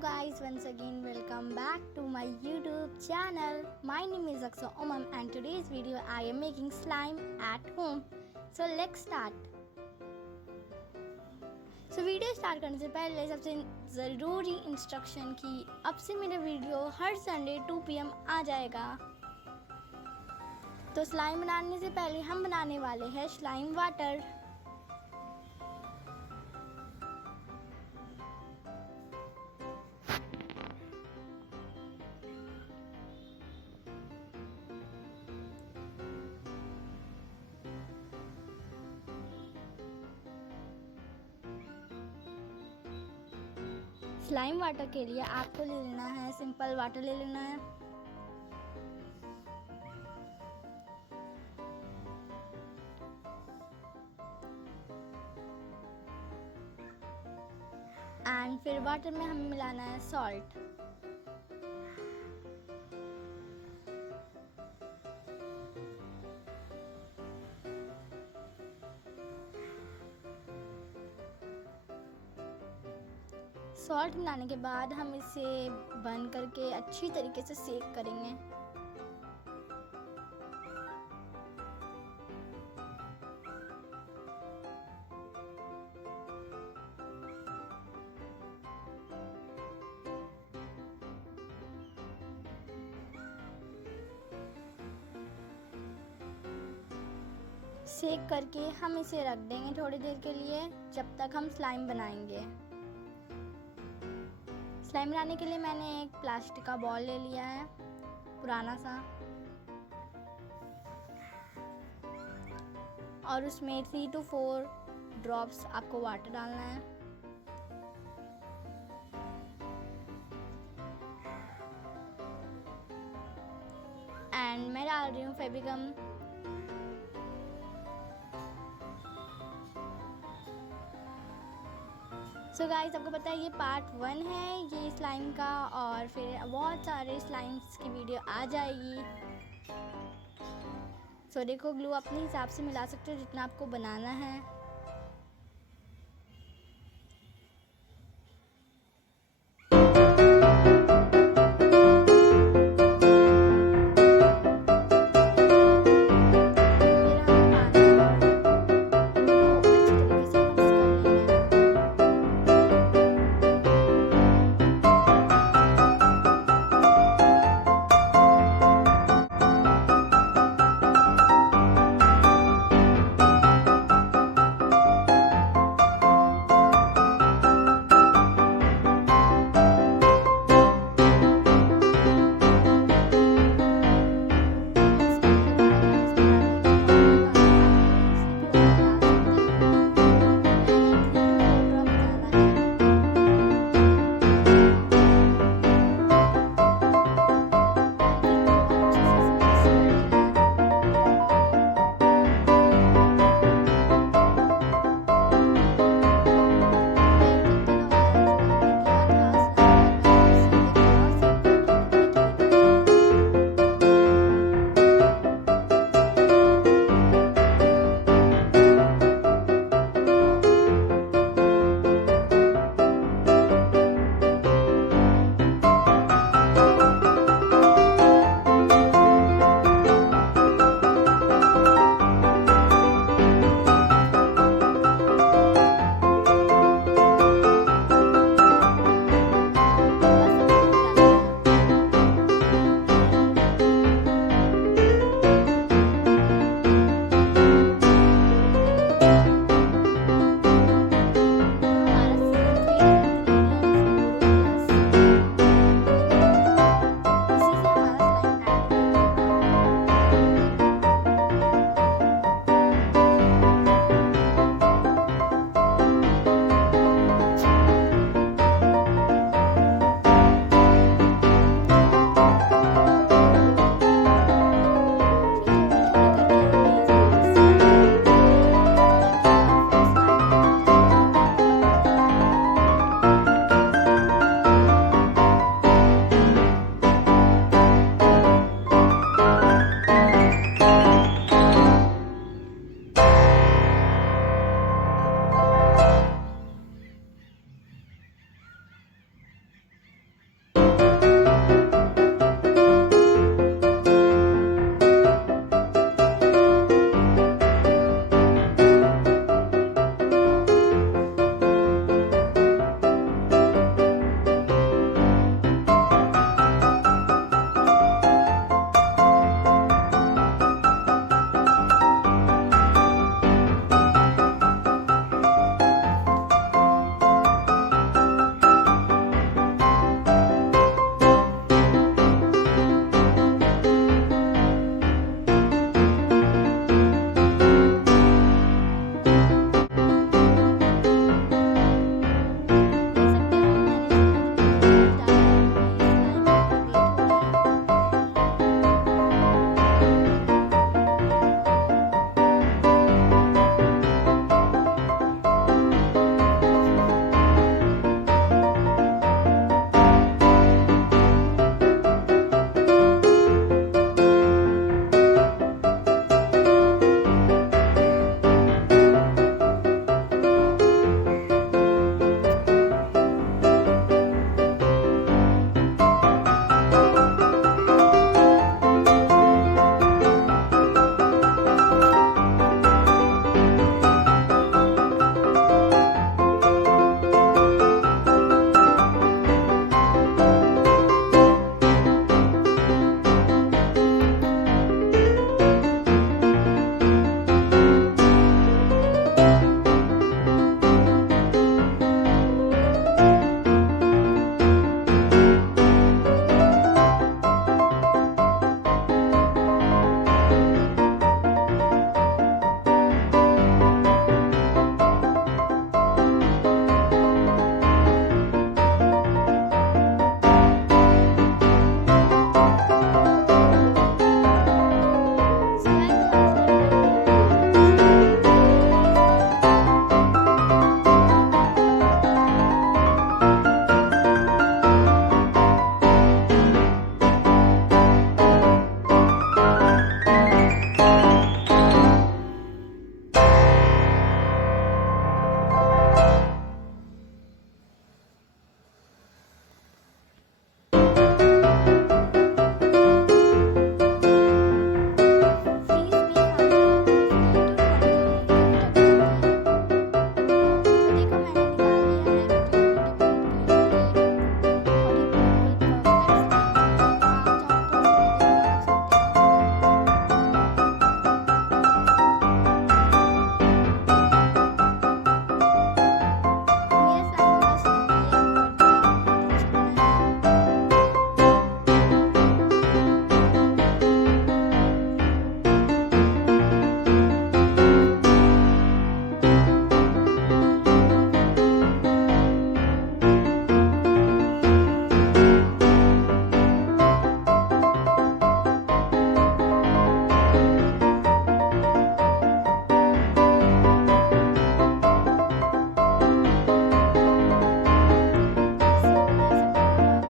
guys, once again welcome back to my YouTube channel. My name is Aksa Umam and today's video I am making slime at home. So let's start. So video start करने से पहले सबसे ज़रूरी इंस्ट्रक्शन कि अब से मेरा वीडियो हर संडे 2 PM आ जाएगा। तो स्लाइम बनाने से पहले हम बनाने वाले हैं स्लाइम वाटर। स्लाइम वाटर के लिए आपको ले लेना है सिंपल वाटर ले लेना है। एंड फिर वाटर में हमें मिलाना है सॉल्ट। सॉल्ट मिलाने के बाद हम इसे बंद करके अच्छी तरीके से सेक करेंगे। सेक करके हम इसे रख देंगे थोड़ी देर के लिए जब तक हम स्लाइम बनाएंगे। स्लाइम बनाने के लिए मैंने एक प्लास्टिक का बॉल ले लिया है पुराना सा, और उसमें 3 to 4 ड्रॉप्स आपको वाटर डालना है। एंड मैं डाल रही हूँ फेविगम। सो गाइस, आपको पता है ये पार्ट 1 है ये स्लाइम का, और फिर बहुत सारे स्लाइम्स की वीडियो आ जाएगी। सो देखो, ग्लू अपने हिसाब से मिला सकते हो जितना आपको बनाना है।